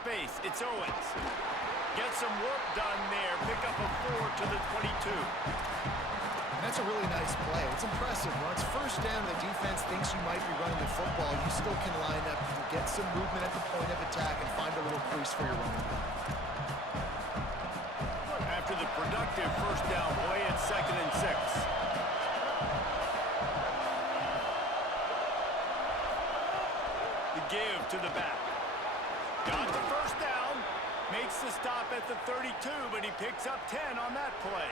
space. It's Owens. Get some work done there. Pick up a 4 to the 22. And that's a really nice play. It's impressive. When it's first down, the defense thinks you might be running the football. You still can line up, you can get some movement at the point of attack, and find a little crease for your running back. After the productive first down play, it's 2nd and 6. The give to the back. Got the first down. Makes the stop at the 32, but he picks up 10 on that play.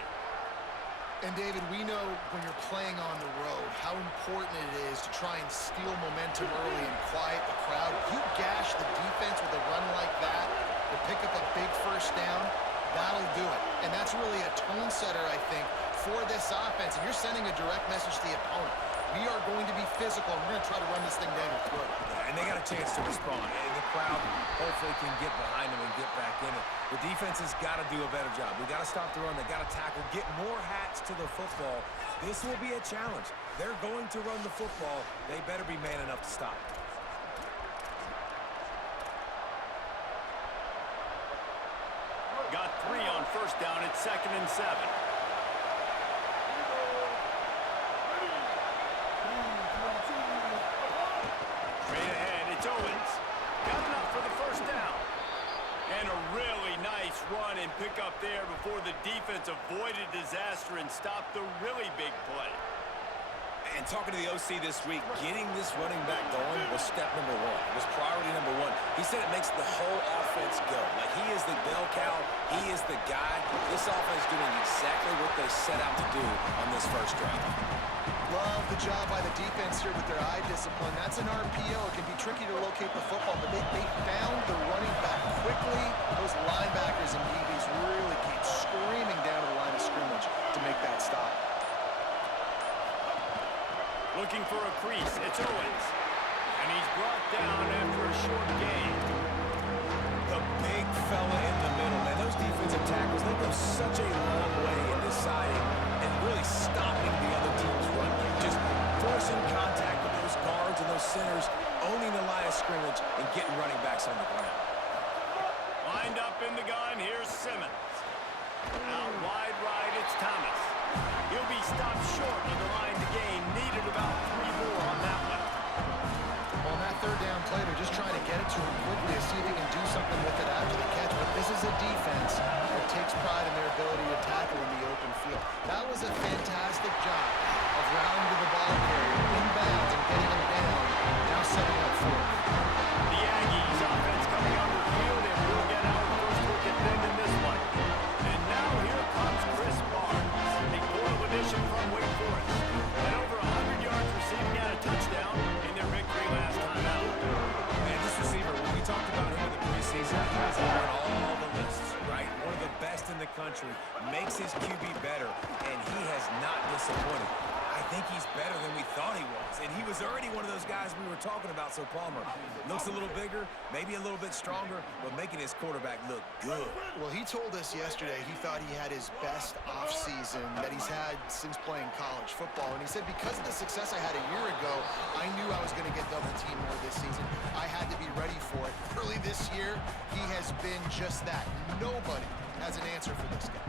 And, David, we know when you're playing on the road how important it is to try and steal momentum early and quiet the crowd. You gash the defense with a run like that to pick up a big first down, that'll do it. And that's really a tone setter, I think, for this offense. And you're sending a direct message to the opponent. We are going to be physical, and we're going to try to run this thing down your throat. And they got a chance to respond. And the crowd hopefully can get behind them and get back in it. The defense has got to do a better job. We got to stop the run. They got to tackle, get more hats to the football. This will be a challenge. They're going to run the football. They better be man enough to stop. Got 3 on first down. It's 2nd and 7. Straight ahead, it's Owens. Got enough for the first down. And a really nice run and pick up there before the defense avoided disaster and stopped the really big play. And talking to the OC this week, getting this running back going was step number 1. It was priority number 1. He said it makes the whole offense go. Like, he is the bell cow. He is the guy. This offense doing exactly what they set out to do on this first drive. Love the job by the defense here with their eye discipline. That's an RPO. It can be tricky to locate the football, but they found the running back quickly. Those linebackers and DBs really came screaming down to the line of scrimmage to make that stop. Looking for a crease, it's Owens. And he's brought down after a short gain. The big fella in the middle, man. Those defensive tackles, they go such a long way in deciding and really stopping the other team's run game. Just forcing contact with those guards and those centers, owning the line of scrimmage, and getting running backs on the ground. Lined up in the gun, here's Simmons. Out wide right, it's Thomas. He'll be stopped short of the line to gain. Needed about 3 more on that one. On that third down play, they're just trying to get it to him quickly to see if they can do something with it after the catch. But this is a defense that takes pride in their ability to tackle in the open field. That was a fantastic job of rallying to the ball carrier, inbounds, and getting him down. Now setting up for it. The Aggies offense coming on the field, and we'll get our first look at them in this one. And now here comes Chris Barnes, a Portal addition from Wake Forest. And over 100 yards receiving and a touchdown in their victory last time out. Man, this receiver, when we talked about him in the preseason, he has on all the lists, right? One of the best in the country, makes his QB better, and he has not disappointed. I think he's better than we thought he was, and he was already one of those guys we were talking about. So Palmer looks a little bigger, maybe a little bit stronger, but making his quarterback look good. Well, he told us yesterday he thought he had his best offseason that he's had since playing college football. And he said, because of the success I had a year ago, I knew I was going to get double teamed more this season. I had to be ready for it. Early this year, he has been just that. Nobody has an answer for this guy.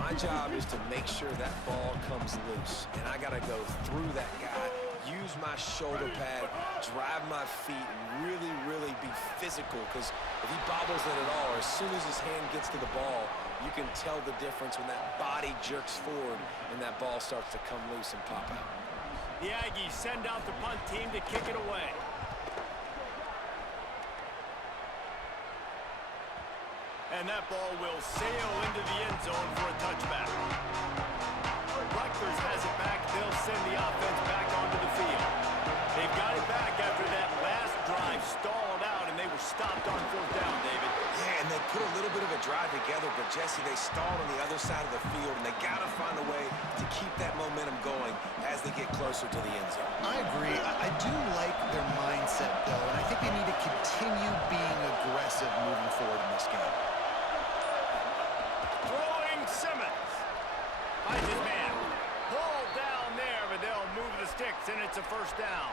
My job is to make sure that ball comes loose, and I got to go through that guy, use my shoulder pad, drive my feet, and really, really be physical, because if he bobbles it at all, or as soon as his hand gets to the ball, you can tell the difference when that body jerks forward and that ball starts to come loose and pop out. The Aggies send out the punt team to kick it away. And that ball will sail into the end zone for a touchback. Rutgers has it back. They'll send the offense back onto the field. They've got it back after that last drive stalled out, and they were stopped on 4th down, David. Yeah, and they put a little bit of a drive together, but, Jesse, they stalled on the other side of the field, and they got to find a way to keep that momentum going as they get closer to the end zone. I agree. I do like their mindset, though, and I think they need to continue being aggressive moving forward in this game. Throwing Simmons. Finds his man. Pulled down there, but they'll move the sticks, and it's a first down.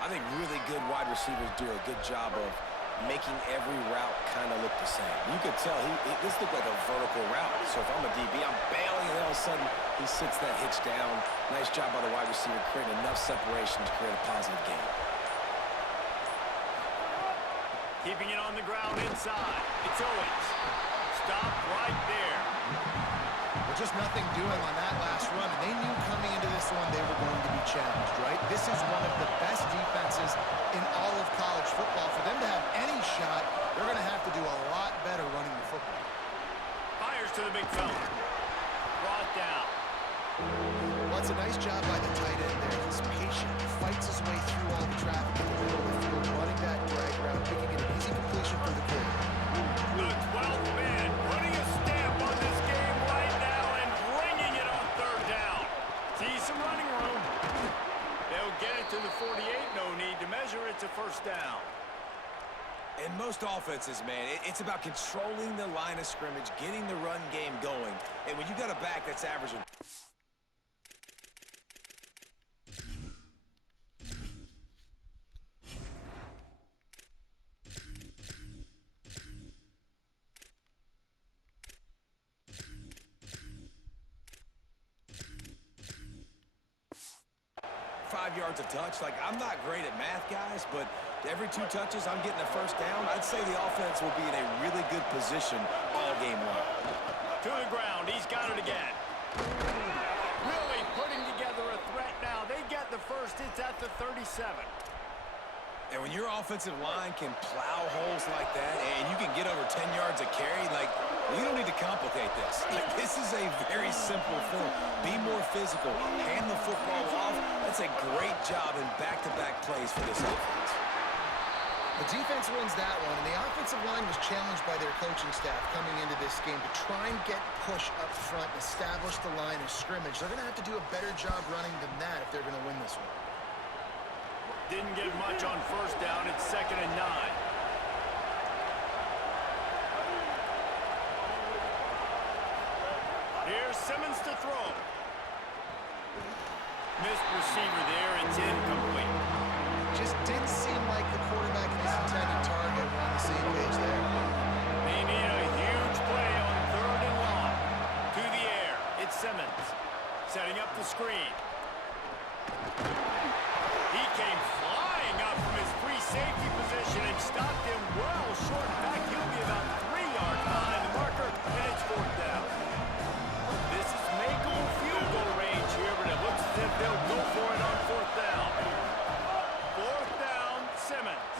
I think really good wide receivers do a good job of making every route kind of look the same. You could tell this looked like a vertical route. So if I'm a DB, I'm bailing, and then all of a sudden he sits that hitch down. Nice job by the wide receiver creating enough separation to create a positive gain. Keeping it on the ground inside. It's Owens. Stop right there. Well, just nothing doing on that last run. And they knew coming into this one they were going to be challenged, right? This is one of the best defenses in all of college football. For them to have any shot, they're going to have to do a lot better running the football. Fires to the big fella. Brought down. Well, it's a nice job by the tight end there. He's patient. He fights his way through all the traffic in the middle of the field, running that drag route, making it an easy completion for the kid. The 12th man putting a stamp on this game right now and bringing it on third down. See some running room. They'll get it to the 48. No need to measure. It's a first down. In most offenses, man, it's about controlling the line of scrimmage, getting the run game going. And when you got a back that's averaging 5 yards a touch. Like, I'm not great at math, guys, but every 2 touches, I'm getting a first down. I'd say the offense will be in a really good position all game long. To the ground. He's got it again. Really putting together a threat now. They get the first. It's at the 37. And when your offensive line can plow holes like that and you can get over 10 yards a carry, like, we don't need to complicate this. Like, this is a very simple form. Be more physical. Hand the football off. That's a great job in back-to-back plays for this offense. The defense wins that one, and the offensive line was challenged by their coaching staff coming into this game to try and get push up front and establish the line of scrimmage. They're going to have to do a better job running than that if they're going to win this one. Didn't get much on first down. It's 2nd and 9. Here's Simmons to throw. Missed receiver there. It's incomplete. Just didn't seem like the quarterback and his intended target were on the same page there. They need a huge play on 3rd and long. To the air. It's Simmons. Setting up the screen. He came flying up from his free safety position and stopped him well short. In fact, he'll be about 3 yards behind the marker, and it's 4th down. This is make-or field goal range here, but it looks as if they'll go for it on 4th down. 4th down, Simmons.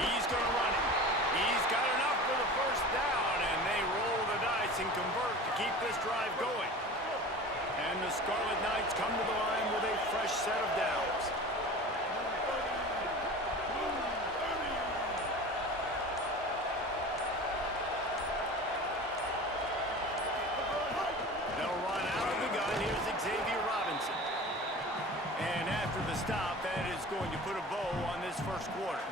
He's going to run it. He's got enough for the first down, and they roll the dice and convert to keep this drive going. And the Scarlet Knights come to the line with a fresh set of downs. They'll run out of the gun. Here's Xavier Robinson. And after the stop, that is going to put a bow on this first quarter.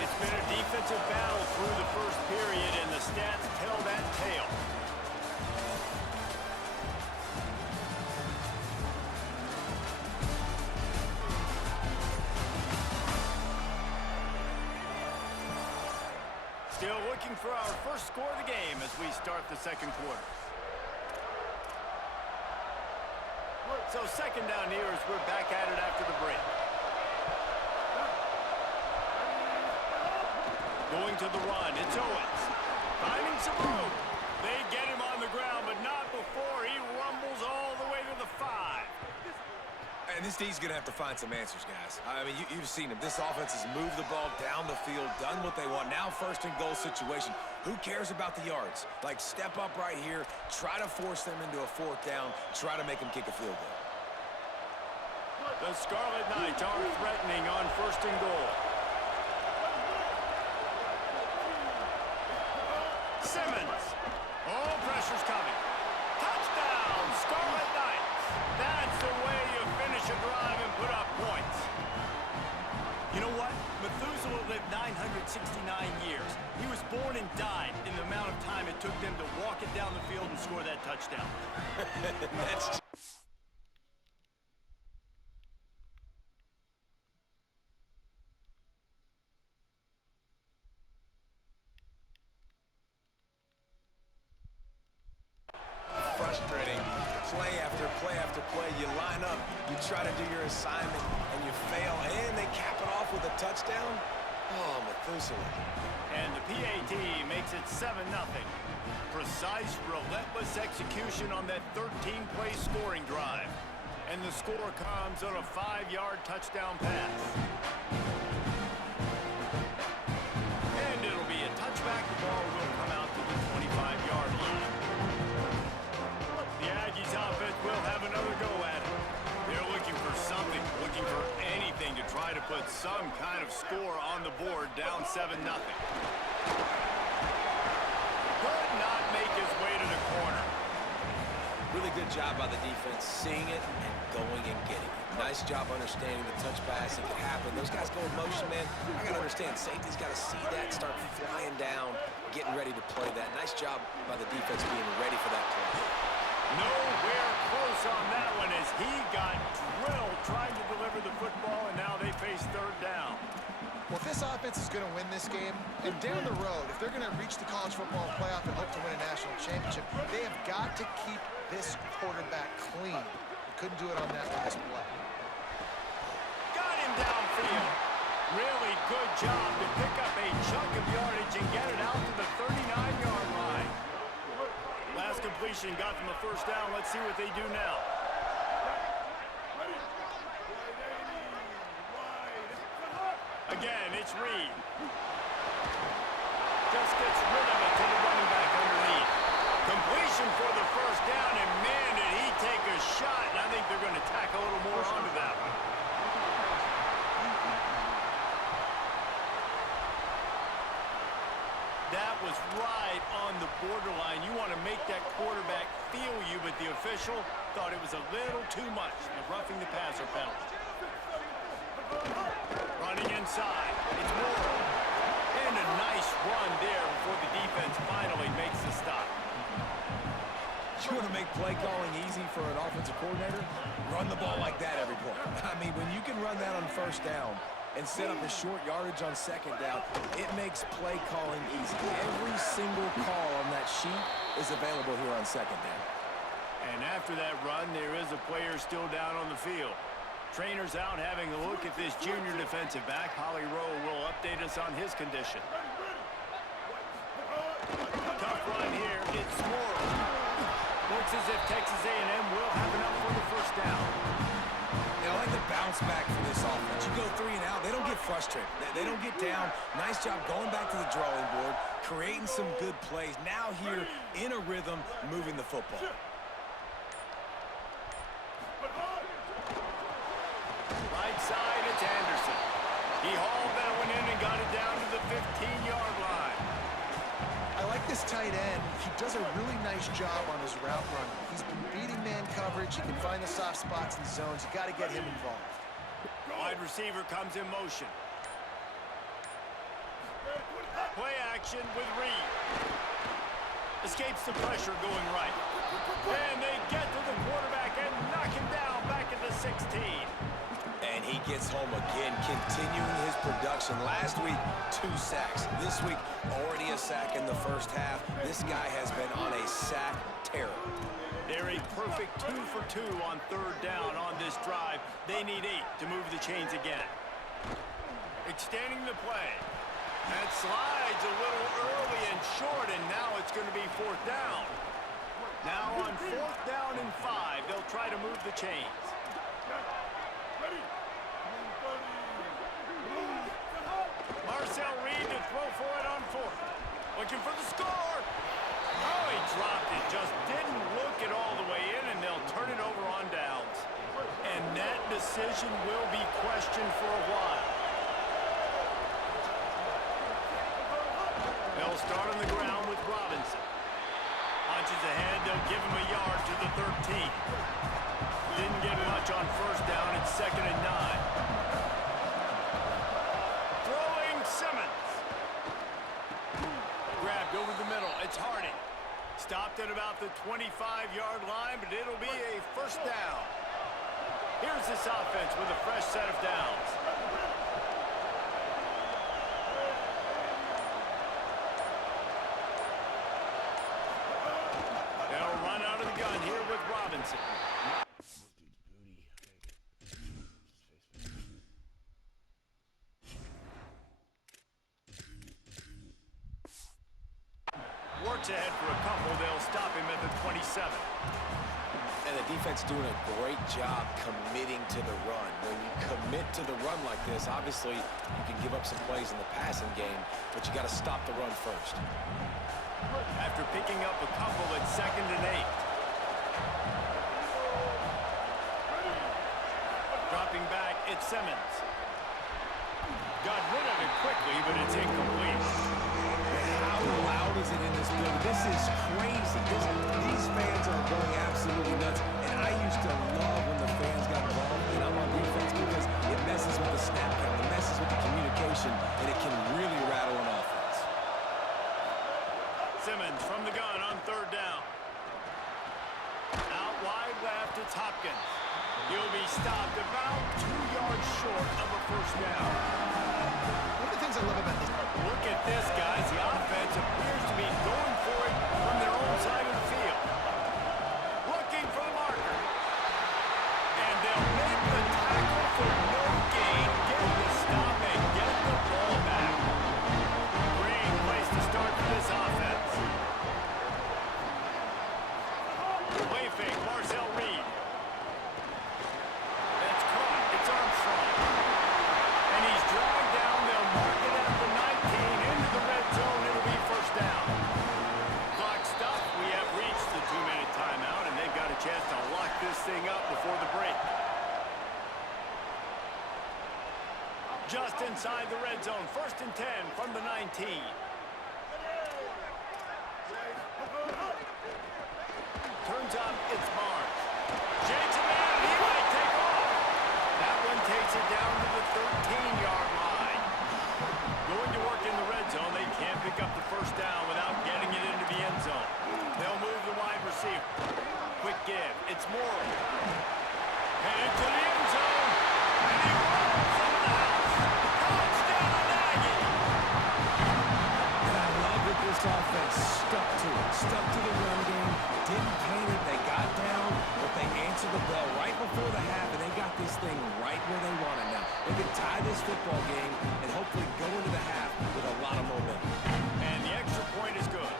It's been a defensive battle through the first period, and the stats tell that tale. Still looking for our first score of the game as we start the second quarter. So 2nd down here as we're back at it after the break. Going to the run, it's Owens. Finding some room. They get him on the ground, but not before he rumbles all the way to the 5. And this D's going to have to find some answers, guys. I mean, you've seen him. This offense has moved the ball down the field, done what they want. Now 1st and goal situation. Who cares about the yards? Like, step up right here, try to force them into a 4th down, try to make them kick a field goal. The Scarlet Knights are threatening on 1st and goal. Simmons. Oh, pressure's coming. Touchdown, Scarlet Knights. That's the way you finish a drive and put up points. You know what? Methuselah lived 969 years. He was born and died in the amount of time it took them to walk it down the field and score that touchdown. That's to play. You line up, you try to do your assignment, and you fail, and they cap it off with a touchdown. Oh, Methuselah. And the PAT makes it 7-0. Precise, relentless execution on that 13-play scoring drive. And the score comes on a 5-yard touchdown pass. And it'll be a touchback. The ball will come out to the 25-yard line. The Aggies offense will have another go at it. They're looking for something, looking for anything to try to put some kind of score on the board, down 7-0. Could not make his way to the corner. Really good job by the defense, seeing it and going and getting it. Nice job understanding the touch pass. It could happen. Those guys go in motion, man. I got to understand, safety's got to see that, start flying down, getting ready to play that. Nice job by the defense being ready for that play. Nowhere close on that one as he got drilled trying to deliver the football, and now they face third down. Well, if this offense is going to win this game, and down the road, if they're going to reach the college football playoff and hope to win a national championship, they have got to keep this quarterback clean. They couldn't do it on that last play. Got him downfield. Really good job to pick up a chunk of yardage and get it out to the 39-yard line. Last completion got them a first down. Let's see what they do now. Again, it's Reed. Just gets rid of it to the running back underneath. Completion for the first down, and man, did he take a shot, and I think they're going to tack a little more onto that one. That was right on the borderline. You want to make that quarterback feel you, but the official thought it was a little too much. The roughing the passer penalty. Running inside. It's Moore. And a nice run there before the defense finally makes the stop. You want to make play calling easy for an offensive coordinator? Run the ball like that every play. I mean, when you can run that on first down and set up a short yardage on second down, it makes play calling easy. Every single call on that sheet is available here on second down. And after that run, there is a player still down on the field. Trainer's out having a look at this junior defensive back. Holly Rowe will update us on his condition. Tough run here. It's Moore. Looks as if Texas A&M will have enough for the first down. I like the bounce back for this offense. You go 3 and out, they don't get frustrated. They don't get down. Nice job going back to the drawing board, creating some good plays. Now here in a rhythm, moving the football. Right side, it's Anderson. He hauled that one in and got it down to the 15-yard line. I like this tight end. He does a really nice job on his route running. He's been beating man coverage. He can find the soft spots and zones. You got to get him involved. Wide receiver comes in motion. Play action with Reed. Escapes the pressure going right. And they get to the quarterback and knock him down back at the 16. And he gets home again, continuing his production. Last week, 2 sacks. This week, already a sack in the first half. This guy has been on a sack terror. They're a perfect 2 for 2 on third down on this drive. They need 8 to move the chains again. Extending the play. That slides a little early and short, and now it's going to be fourth down. Now on fourth down and 5, they'll try to move the chains. Marcel Reed to throw for it on 4th. Looking for the score. Oh, he dropped it. Just didn't look it all the way in, and they'll turn it over on downs. And that decision will be questioned for a while. They'll start on the ground with Robinson. Punches ahead. They'll give him a yard to the 13. Didn't get much on first down. It's 2nd and 9. Simmons. Grabbed over the middle. It's Harding. Stopped at about the 25-yard line, but it'll be a first down. Here's this offense with a fresh set of downs. They'll run out of the gun here with Robinson. march ahead for a couple. They'll stop him at the 27. And the defense doing a great job committing to the run. When you commit to the run like this, obviously you can give up some plays in the passing game, but you got to stop the run first. After picking up a couple at 2nd and 8. Dropping back, it's Simmons. Got rid of it quickly, but it's incomplete. How loud is it in this building? This is crazy. These fans are going absolutely nuts. And I used to love when the fans got involved, and I'm on defense because it messes with the snap count, it messes with the communication, and it can really rattle an offense. Simmons from the gun on 3rd down. Out wide left, it's Hopkins. He'll be stopped about 2 yards short of a 1st down. One of the things I love about this. Look at this, guys. The offense appears to be going for it from their own side of the field. Looking for the marker. And they'll make the tackle for no gain. Get the stop and get the ball back. Great place to start for this offense. Play fake, Marcel Reed. That's caught. It's Armstrong. And he's dragged down. They'll mark it at the 19 into the red zone. It'll be 1st down. Clock stopped. We have reached the 2-minute timeout, and they've got a chance to lock this thing up before the break. Just inside the red zone. 1st and 10 from the 19. Turns up, it's Barnes. Shakes it down, he might take off. That one takes it down to the 13-yard line. Going to work in the red zone, they can't pick up the 1st down without getting it into the end zone. They'll move the wide receiver. Quick give, it's Morrow. Headed to the end zone, and he rolls into the house. Touchdown, Nagy! And I love that this offense stuck to it, stuck to the run game, didn't paint it, they got down, but they answered the bell right before the half, and they got this thing right where they want it now. They can tie this football game and hopefully go into the half with a lot of momentum. And the extra point is good.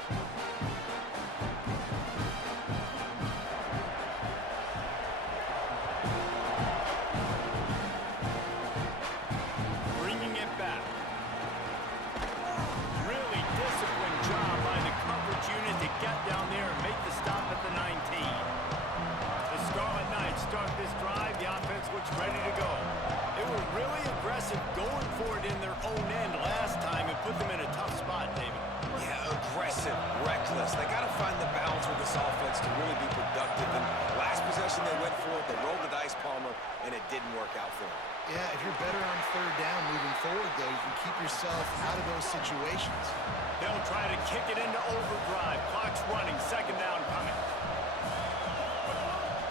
Bringing it back. Really disciplined job by the coverage unit to get down there and make the stop at the 19. The Scarlet Knights start this drive. The offense looks ready to go. They were really aggressive going for it in their own end last time and put them in a tough spot, David. Yeah, aggressive, reckless. They got to find the balance with this offense to really be productive. And last possession they went for it, they rolled the dice, Palmer, and it didn't work out for them. Yeah, if you're better on 3rd down moving forward, though, you can keep yourself out of those situations. They'll try to kick it into overdrive. Clock's running. 2nd down coming.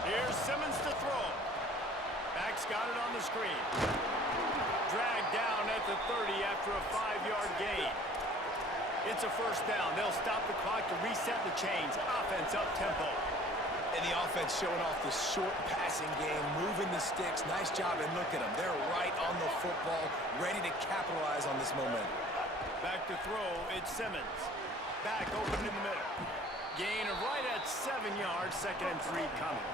Here's Simmons to throw. Back's got it on the screen. Dragged down at the 30 after a 5-yard gain. It's a 1st down. They'll stop the clock to reset the chains. Offense up tempo. And the offense showing off the short passing game, moving the sticks. Nice job, and look at them. They're right on the football, ready to capitalize on this momentum. Back to throw, it's Simmons. Back open in the middle. Gain of right at 7 yards, 2nd and 3 coming.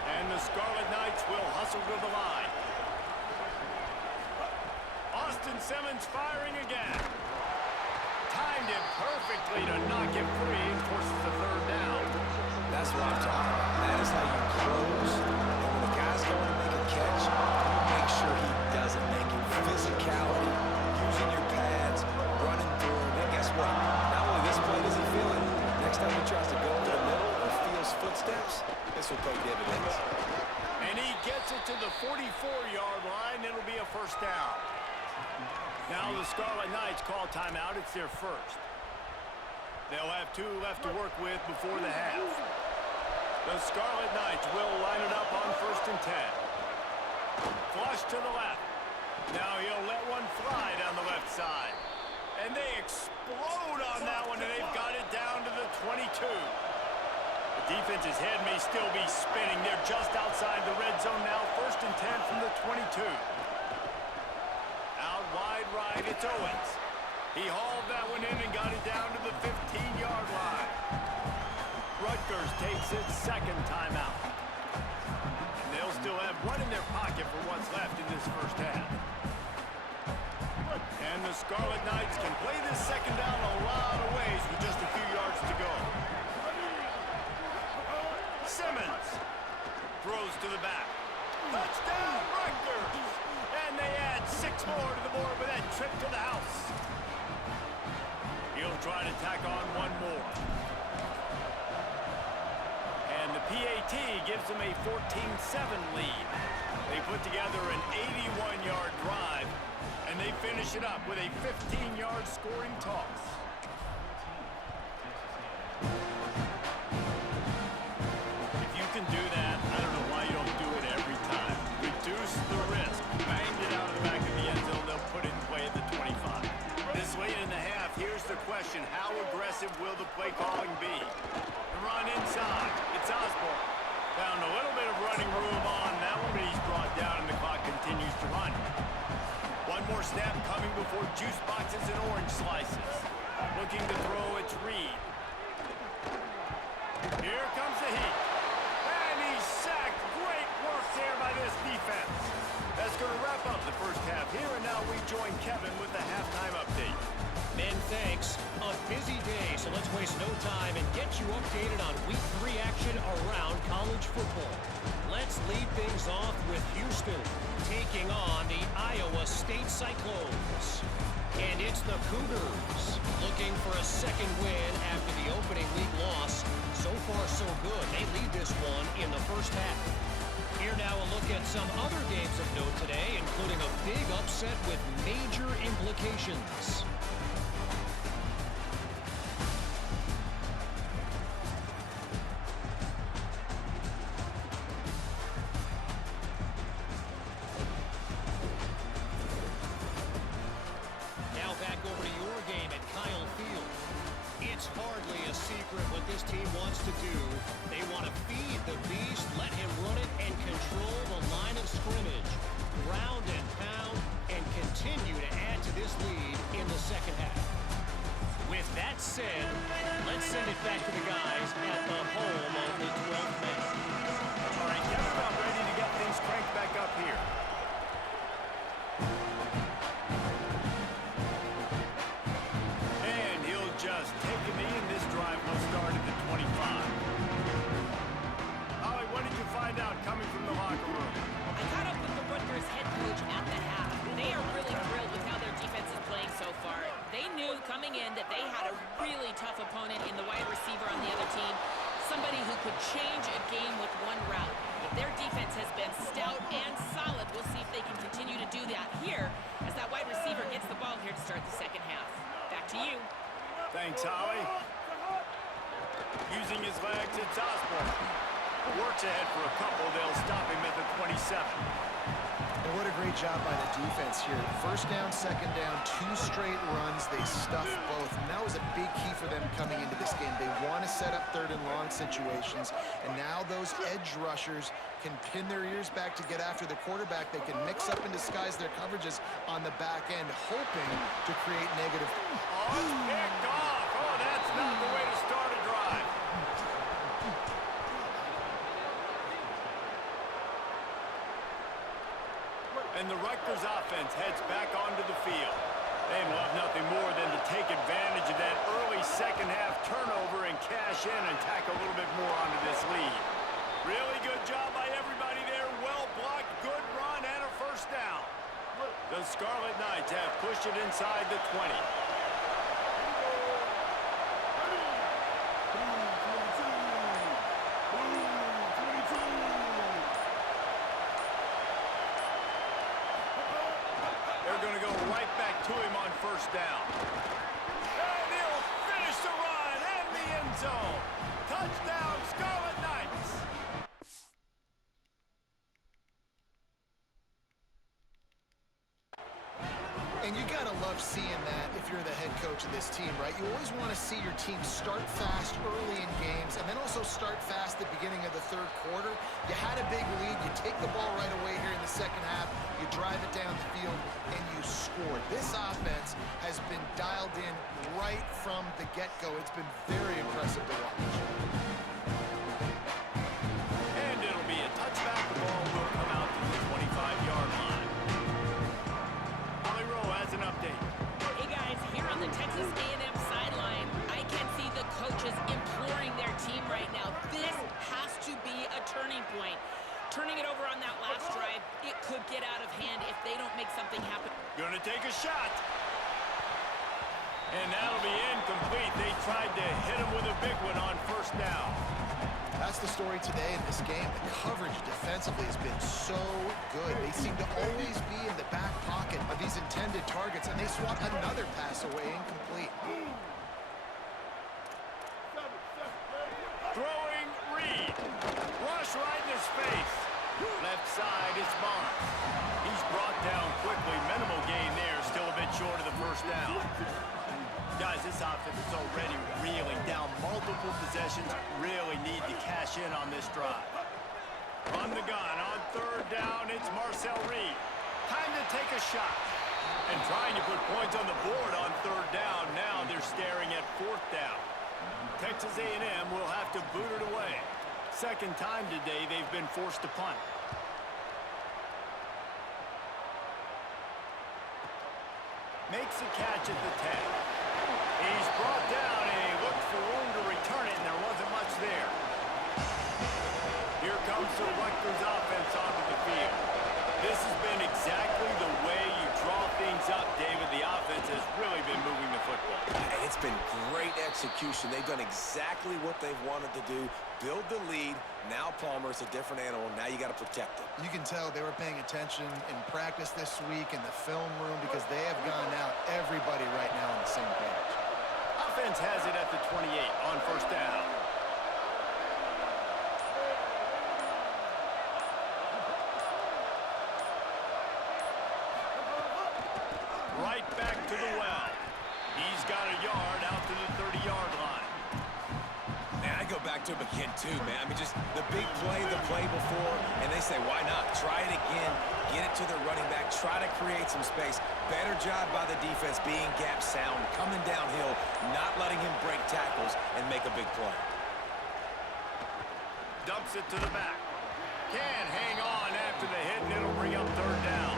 And the Scarlet Knights will hustle to the line. Austin Simmons firing again. Timed it perfectly to knock it free and forces the 3rd down. That's what I'm talking about. That is how you close. And when the guy's going to make a catch, you make sure he doesn't make it. Physicality, using your pads, running through him. And guess what? Not only this play does he feel it, next time he tries to go over the middle or feels footsteps, this will pay dividends. And he gets it to the 44-yard line. It'll be a 1st down. Now the Scarlet Knights call timeout. It's their 1st. They'll have 2 left to work with before the half. The Scarlet Knights will line it up on 1st and 10. Flush to the left. Now he'll let one fly down the left side. And they explode on that one, and they've got it down to the 22. The defense's head may still be spinning. They're just outside the red zone now. 1st and 10 from the 22. Out wide right, it's Owens. He hauled that one in and got it down to the 15-yard line. Rutgers takes its second timeout. And they'll still have one in their pocket for what's left in this first half. And the Scarlet Knights can play this second down a lot of ways with just a few yards to go. Simmons throws to the back. Touchdown, Rutgers! And they add 6 more to the board with that trip to the house. He'll try to tack on one more. And the PAT gives them a 14-7 lead. They put together an 81-yard drive, and they finish it up with a 15-yard scoring toss. If you can do that, I don't know why you don't do it every time. Reduce the risk. Bang it out of the back of the end zone. They'll put it in play at the 25. This late in the half, here's the question. How aggressive will the play calling be? The run inside. It's Osborne. Found a little bit of running room on that one, but he's brought down and the clock continues to run. One more snap coming before juice boxes and orange slices. Looking to throw, it's Reed. Here comes the heat. And he's sacked. Great work there by this defense. That's going to wrap up the first half here, and now we join Kevin with the halftime update. Men, thanks. A busy day, so let's waste no time and get you updated on Week 3 action around college football. Let's lead things off with Houston taking on the Iowa State Cyclones. And it's the Cougars looking for a second win after the opening week loss. So far, so good. They lead this one in the first half. Here now a look at some other games of note today, including a big upset with major implications. Now back over to your game at Kyle Field. It's hardly a secret what this team wants to do. They want to feed the beast, let him run it, and control the line of scrimmage. Ground and pound, and continue to add to this lead in the second half. With that said, let's send it back to the guys at the home of the 12th man. All right, Kevin, about ready to get things cranked back up here. And he'll just take a knee, and this drive will start at the 25. Ollie, what did you find out coming from the locker room? I caught up with the Rutgers head coach at the half. They are really thrilled with how their defense is playing so far. They knew coming in that they had a really tough opponent in the wide receiver on the other team, somebody who could change a game with one route. But their defense has been stout and solid. We'll see if they can continue to do that here as that wide receiver gets the ball here to start the second half. Back to you. Thanks, Holly. Using his legs, it's Osborne. Works ahead for a couple. They'll stop him at the 27. And what a great job by the defense here. First down, second down, 2 straight runs. They stuffed both. And that was a big key for them coming into this game. They want to set up third and long situations. And now those edge rushers can pin their ears back to get after the quarterback. They can mix up and disguise their coverages on the back end, hoping to create negative. Oh, it's picked off. Oh, that's not the way to start a drive. And the Rutgers offense heads back onto the field. They'd love nothing more than to take advantage of that early second half turnover and cash in and tack a little bit more onto this lead. Really good job by everybody there. Well blocked, good run, and a first down. The Scarlet Knights have pushed it inside the 20. They're going to go right back to him on first down. And he'll finish the run and the end zone. Touchdown, Scarlet Knights. And you gotta love seeing that if you're the head coach of this team, right? You always want to see your team start fast early in games and then also start fast at the beginning of the third quarter. You had a big lead. You take the ball right away here in the second half. You drive it down the field, and you score. This offense has been dialed in right from the get-go. It's been very impressive to watch. And it'll be a touchback. The ball will come out to the 25-yard line. Holly Rowe has an update. Hey guys, here on the Texas A&M sideline, I can see the coaches imploring their team right now. This has to be a turning point. Turning it over on that last drive, it could get out of hand if they don't make something happen. Gonna take a shot. And that'll be incomplete. They tried to hit him with a big one on first down. That's the story today in this game. The coverage defensively has been so good. They seem to always be in the back pocket of these intended targets, and they swat another pass away incomplete. Throwing Reed. Rush right in his face. Left side is Barnes. He's brought down quickly. Minimal gain there. Still a bit short of the first down. Guys, this offense is already reeling down. Multiple possessions. Really need to cash in on this drive. On the gun. On third down, it's Marcel Reed. Time to take a shot. And trying to put points on the board on third down. Now they're staring at fourth down. Texas A&M will have to boot it away. Second time today they've been forced to punt. Makes a catch at the 10. He's brought down and he looked for room to return it, and there wasn't much there. Here comes the Rutgers offense onto the field. This has been exactly the way you draw things up, David. The offense has really been moving the football. And it's been great execution. They've done exactly what they've wanted to do. Build the lead. Now Palmer's a different animal. Now you got to protect him. You can tell they were paying attention in practice this week in the film room because they have gone out everybody right now on the same page. Offense has it at the 28 on first down. Right back to the well. He's got a yard out to the 30-yard line. Man, I go back to him again, too, man. I mean, just the big play, the play before, and they say, why not? Try it again, get it to the running back, try to create some space. Better job by the defense being gap sound, coming downhill, not letting him break tackles and make a big play. Dumps it to the back. Can't hang on after the hit, and it'll bring up third down.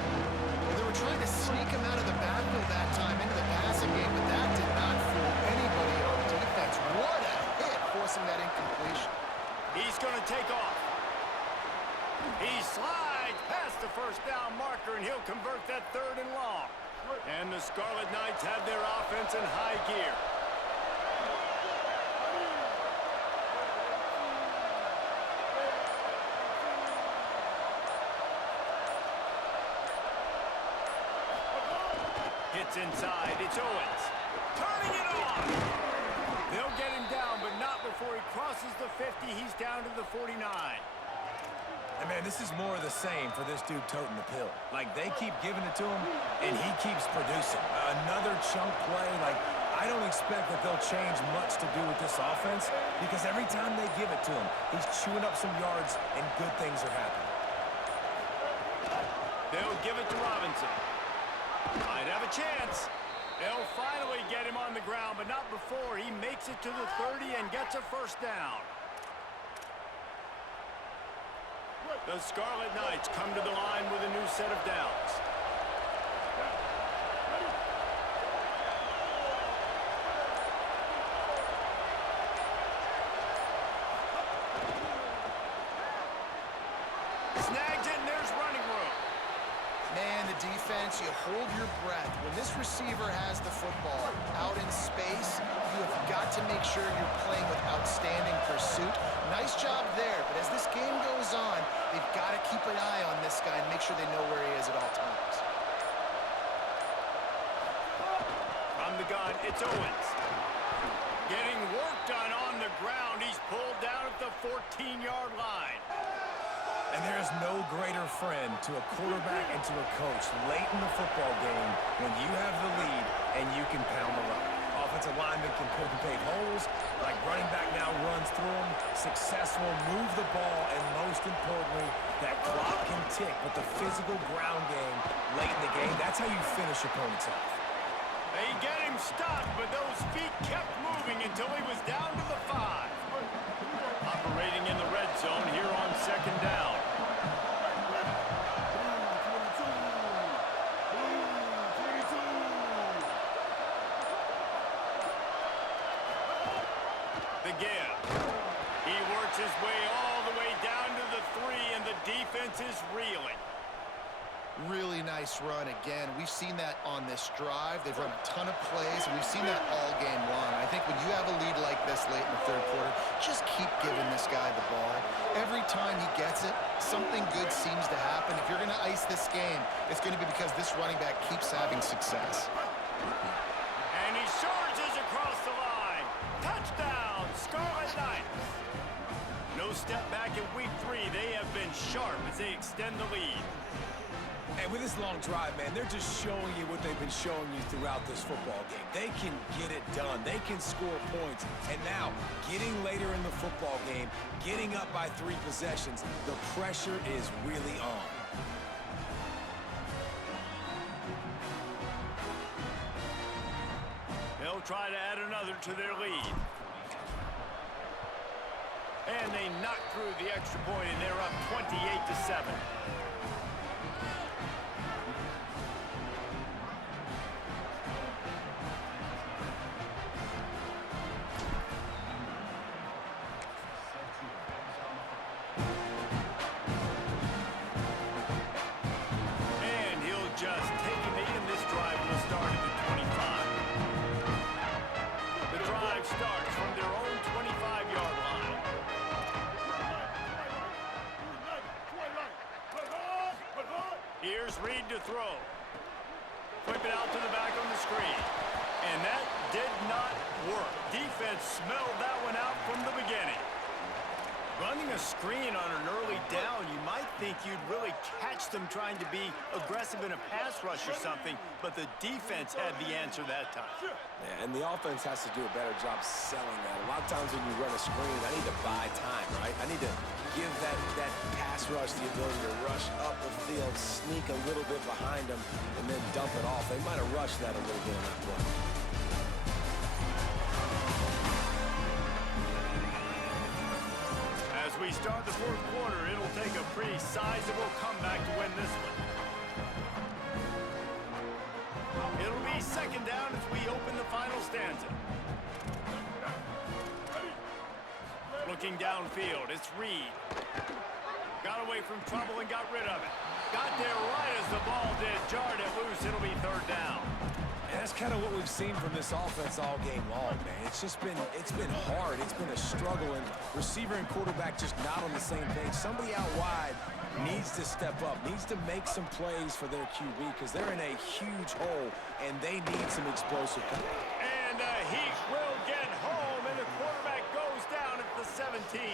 They were trying to sneak him out of the backfield that time into the passing game, but that did not fool anybody on defense. What a hit, forcing that incompletion. He's going to take off. He slides past the first down marker, and he'll convert that third and long. And the Scarlet Knights have their offense in high gear. Hits inside. It's Owens. Turning it on. They'll get him down, but not before he crosses the 50. He's down to the 49. And, man, this is more of the same for this dude toting the pill. Like, they keep giving it to him, and he keeps producing. Another chunk play. Like, I don't expect that they'll change much to do with this offense because every time they give it to him, he's chewing up some yards, and good things are happening. They'll give it to Robinson. Might have a chance. They'll finally get him on the ground, but not before he makes it to the 30 and gets a first down. The Scarlet Knights come to the line with a new set of downs. Snags it, and there's running room. Man, the defense, you hold your breath. When this receiver has the football out in space, you have got to make sure you're playing with outstanding pursuit. Nice job there, but as this game goes on, they've got to keep an eye on this guy and make sure they know where he is at all times. From the gun, it's Owens. Getting work done on the ground. He's pulled down at the 14-yard line. And there is no greater friend to a quarterback and to a coach late in the football game when you have the lead and you can pound the rock. Offensive linemen can poke and pave holes, like running back now runs through them, successful, move the ball, and most importantly, that clock can tick with the physical ground game late in the game. That's how you finish opponents off. They get him stopped, but those feet kept moving until he was down to the 5. Operating in the red zone here on 2nd down. The give. He works his way all the way down to the 3, and the defense is reeling. Really nice run again. We've seen that on this drive. They've run a ton of plays, and we've seen that all game long. I think when you have a lead like this late in the 3rd quarter, just keep giving this guy the ball. Every time he gets it, something good seems to happen. If you're going to ice this game, it's going to be because this running back keeps having success. And he charges across the line. Touchdown, Scarlet Knights. No step back in week 3. They have been sharp as they extend the lead. And with this long drive, man, they're just showing you what they've been showing you throughout this football game. They can get it done. They can score points. And now, getting later in the football game, getting up by 3 possessions, the pressure is really on. They'll try to add another to their lead. And they knock through the extra point, and they're up 28-7. Just taking it in this drive will start at the 25. The drive starts from their own 25-yard line. Here's Reed to throw. Flip it out to the back on the screen. And that did not work. Defense smelled that one out from the beginning. Running a screen on an early down, you might think you'd really catch them trying to be aggressive in a pass rush or something, but the defense had the answer that time. Yeah, and the offense has to do a better job selling that. A lot of times when you run a screen, I need to buy time, right? I need to give that pass rush the ability to rush up the field, sneak a little bit behind them, and then dump it off. They might have rushed that a little bit on that play. As we start the 4th quarter, it'll take a pretty sizable comeback to win this one. It'll be 2nd down as we open the final stanza. Looking downfield, it's Reed. Got away from trouble and got rid of it. Got there right as the ball did. Jarred it loose. It'll be 3rd down. And that's kind of what we've seen from this offense all game long, man. It's been hard. It's been a struggle, and receiver and quarterback just not on the same page. Somebody out wide needs to step up, needs to make some plays for their QB because they're in a huge hole, and they need some explosive play. And he will get home, and the quarterback goes down at the 17.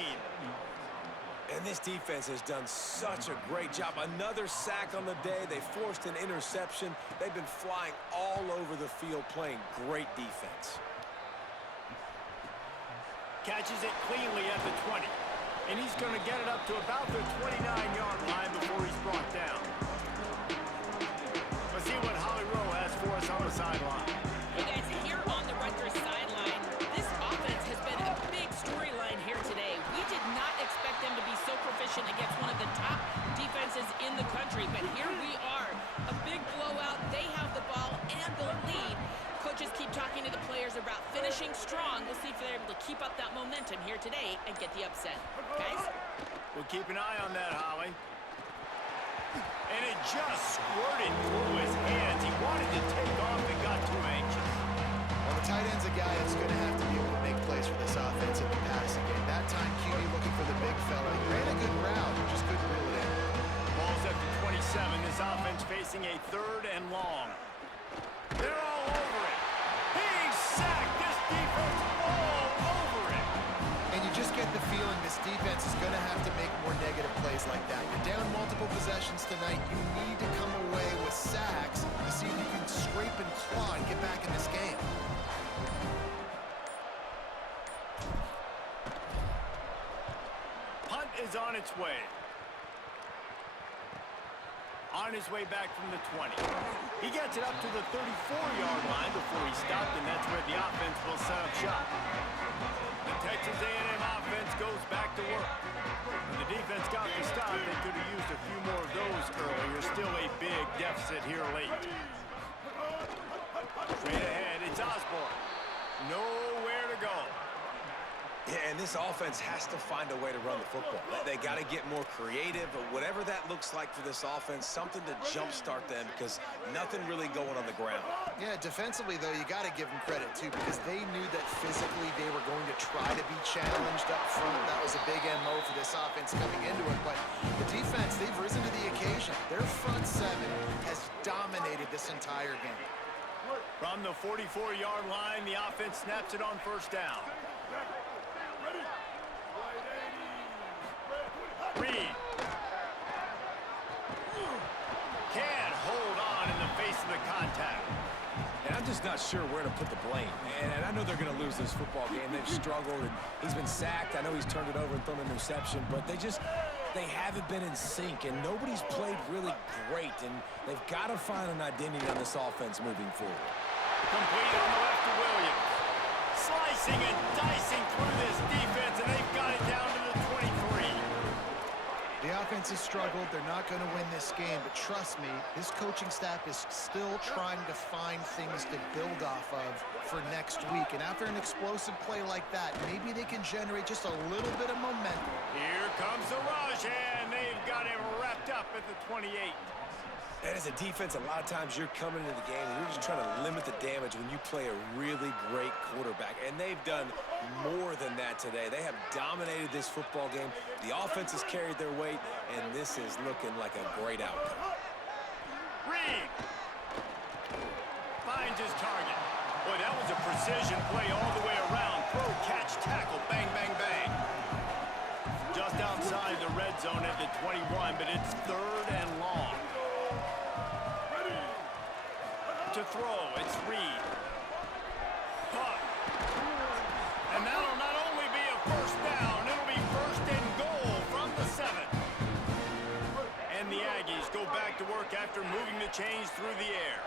And this defense has done such a great job. Another sack on the day. They forced an interception. They've been flying all over the field playing great defense. Catches it cleanly at the 20. And he's going to get it up to about the 29-yard line before he's brought down. Let's see what Holly Rowe has for us on the sideline. Hey guys, here on the Rutgers sideline, this offense has been a big storyline here today. We did not expect them to be so proficient against one of the top defenses in the country, but here we are. A big blowout. They have the ball and the lead. Coaches keep talking to the players about finishing strong. We'll see if they're able to keep up that momentum here today and get the upset. Guys? We'll keep an eye on that, Holly. And it just squirted through his hands. He wanted to take off and got too anxious. Well, the tight end's a guy that's going to have to be able to make plays for this offense in the passing game. That time, QB looking for the big fella. He ran a good route, just couldn't reel it in. Ball's at the 27. This offense facing a 3rd and long. They're all over it. He's sacked. This defense all over it. And you just get the feeling this defense is going to have to make more negative plays like that. You down multiple possessions tonight. You need to come away with sacks to see if you can scrape and claw and get back in this game. Punt is on its way. On his way back from the 20. He gets it up to the 34-yard line before he stopped, and that's where the offense will set up shop. The Texas A&M offense goes back to work. When the defense got the stop, they could have used a few more of those earlier. Still a big deficit here late. Straight ahead, it's Osborne. Nowhere to go. Yeah, and this offense has to find a way to run the football. They got to get more creative, but whatever that looks like for this offense, something to jumpstart them because nothing really going on the ground. Yeah, defensively, though, you got to give them credit, too, because they knew that physically they were going to try to be challenged up front. That was a big MO for this offense coming into it. But the defense, they've risen to the occasion. Their front seven has dominated this entire game. From the 44-yard line, the offense snaps it on first down. Reed can't hold on in the face of the contact. And I'm just not sure where to put the blame. And I know they're going to lose this football game. They've struggled, and he's been sacked. I know he's turned it over and thrown an interception, but they haven't been in sync, and nobody's played really great, and they've got to find an identity on this offense moving forward. Complete on the left to Williams. Slicing and dicing through this defense, and they've got it down to the 23. The offense has struggled. They're not going to win this game, but trust me, this coaching staff is still trying to find things to build off of for next week. And after an explosive play like that, maybe they can generate just a little bit of momentum. Here comes the rush, and they've got him wrapped up at the 28. And as a defense, a lot of times you're coming into the game and you're just trying to limit the damage when you play a really great quarterback. And they've done more than that today. They have dominated this football game. The offense has carried their weight, and this is looking like a great outcome. Reed finds his target. Boy, that was a precision play all the way around. Throw, catch, tackle, bang, bang, bang. Just outside the red zone at the 21, but it's third and long. To throw, it's Reed. Caught. And that'll not only be a first down, it'll be first and goal from the 7. And the Aggies go back to work after moving the chains through the air.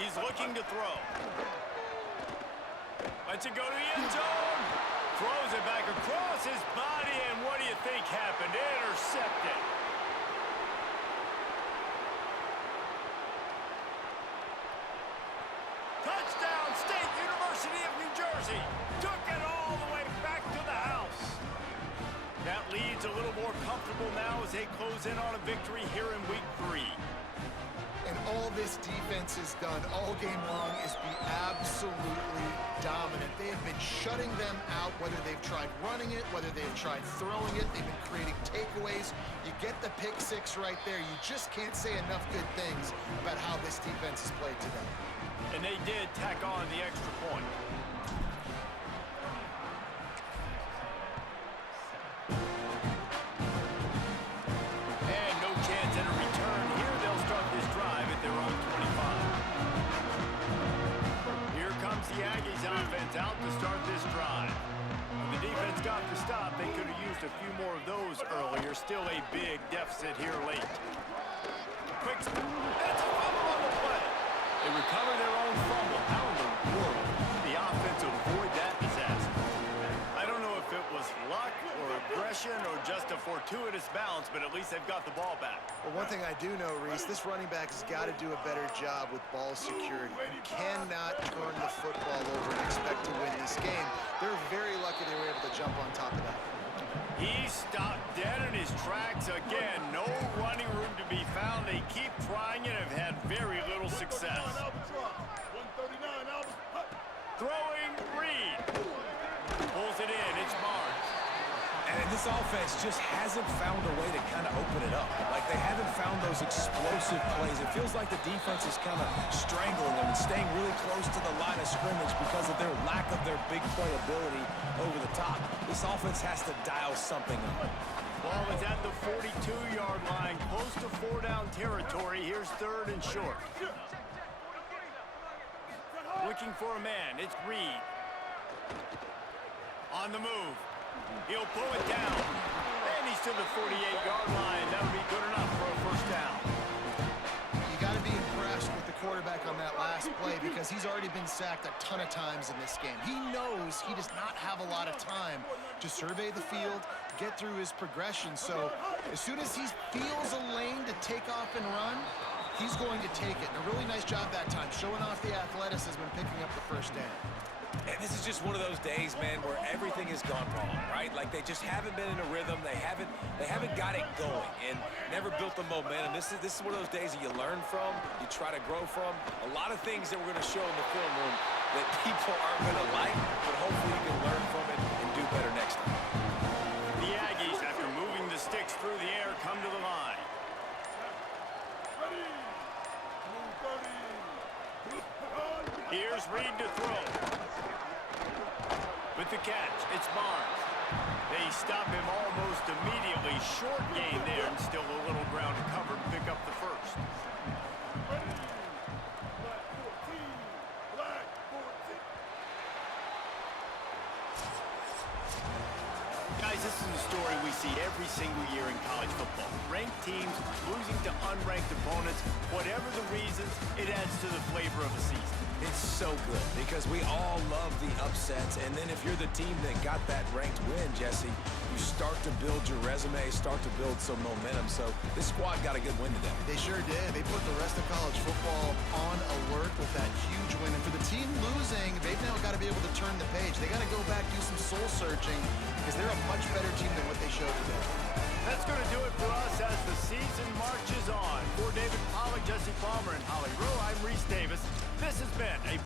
He's looking to throw. Lets it go to the end zone. Throws it back across his body, and what do you think happened? Intercepted. Touchdown, State University of New Jersey. Took it all the way back to the house. That lead's a little more comfortable now as they close in on a victory here in week 3. And all this defense has done all game long is be absolutely dominant. They have been shutting them out, whether they've tried running it, whether they've tried throwing it. They've been creating takeaways. You get the pick 6 right there. You just can't say enough good things about how this defense has played today. And they did tack on the extra point. And no chance at a return here. They'll start this drive at their own 25. Here comes the Aggies offense out to start this drive. When the defense got the stop, they could have used a few more of those earlier. Still a big deficit here late. Quick, that's a fumble on the play. They recover their own fumble. How in the world did the offense avoid that disaster? I don't know if it was luck or aggression or just a fortuitous bounce, but at least they've got the ball back. Well, one thing I do know, Reese, this running back has got to do a better job with ball security. You cannot turn the football over and expect to win this game. They're very lucky they were able to jump on top of that. He stopped dead in his tracks again. No running room to be found. They keep trying and have had very little success. Throwing Reed. Pulls it in. It's Barnes. And this offense just hasn't found a way to kind of open it up. Like, they haven't found those explosive plays. It feels like the defense is kind of strangling them and staying really close to the line of scrimmage because of their lack of their big play ability over the top. This offense has to dial something up. Ball is at the 42-yard line, close to 4-down territory. Here's 3rd and short. Looking for a man. It's Reed. On the move. He'll pull it down. And he's to the 48-yard line. That'll be good enough for a 1st down. You got to be impressed with the quarterback on that last play because he's already been sacked a ton of times in this game. He knows he does not have a lot of time to survey the field, get through his progression. So as soon as he feels a lane to take off and run, he's going to take it. And a really nice job that time, showing off the athleticism and picking up the 1st down. And this is just one of those days, man, where everything has gone wrong, right? Like, they just haven't been in a rhythm. They haven't got it going and never built the momentum. This is one of those days that you learn from, you try to grow from. A lot of things that we're going to show in the film room that people aren't going to like, but hopefully you can learn from it and do better next time. The Aggies, after moving the sticks through the air, come to the line. Here's Reed to throw. With the catch, it's Barnes. They stop him almost immediately. Short gain there, and still a little ground to cover to pick up the 1st. Guys, this is a story we see every single year in college football. Ranked teams losing to unranked opponents. Whatever the reasons, it adds to the flavor of a season. It's so good because we all love the upsets, and then if you're the team that got that ranked win, Jesse, you start to build your resume, start to build some momentum. So this squad got a good win today. They sure did. They put the rest of college football on alert with that huge win. And for the team losing, they've now got to be able to turn the page. They got to go back, do some soul searching, because they're a much better team than what they showed today. That's going to do it for us as the season marches on. For David Pollack, Jesse Palmer, and Holly Rowe, I'm Reese Davis. This has been a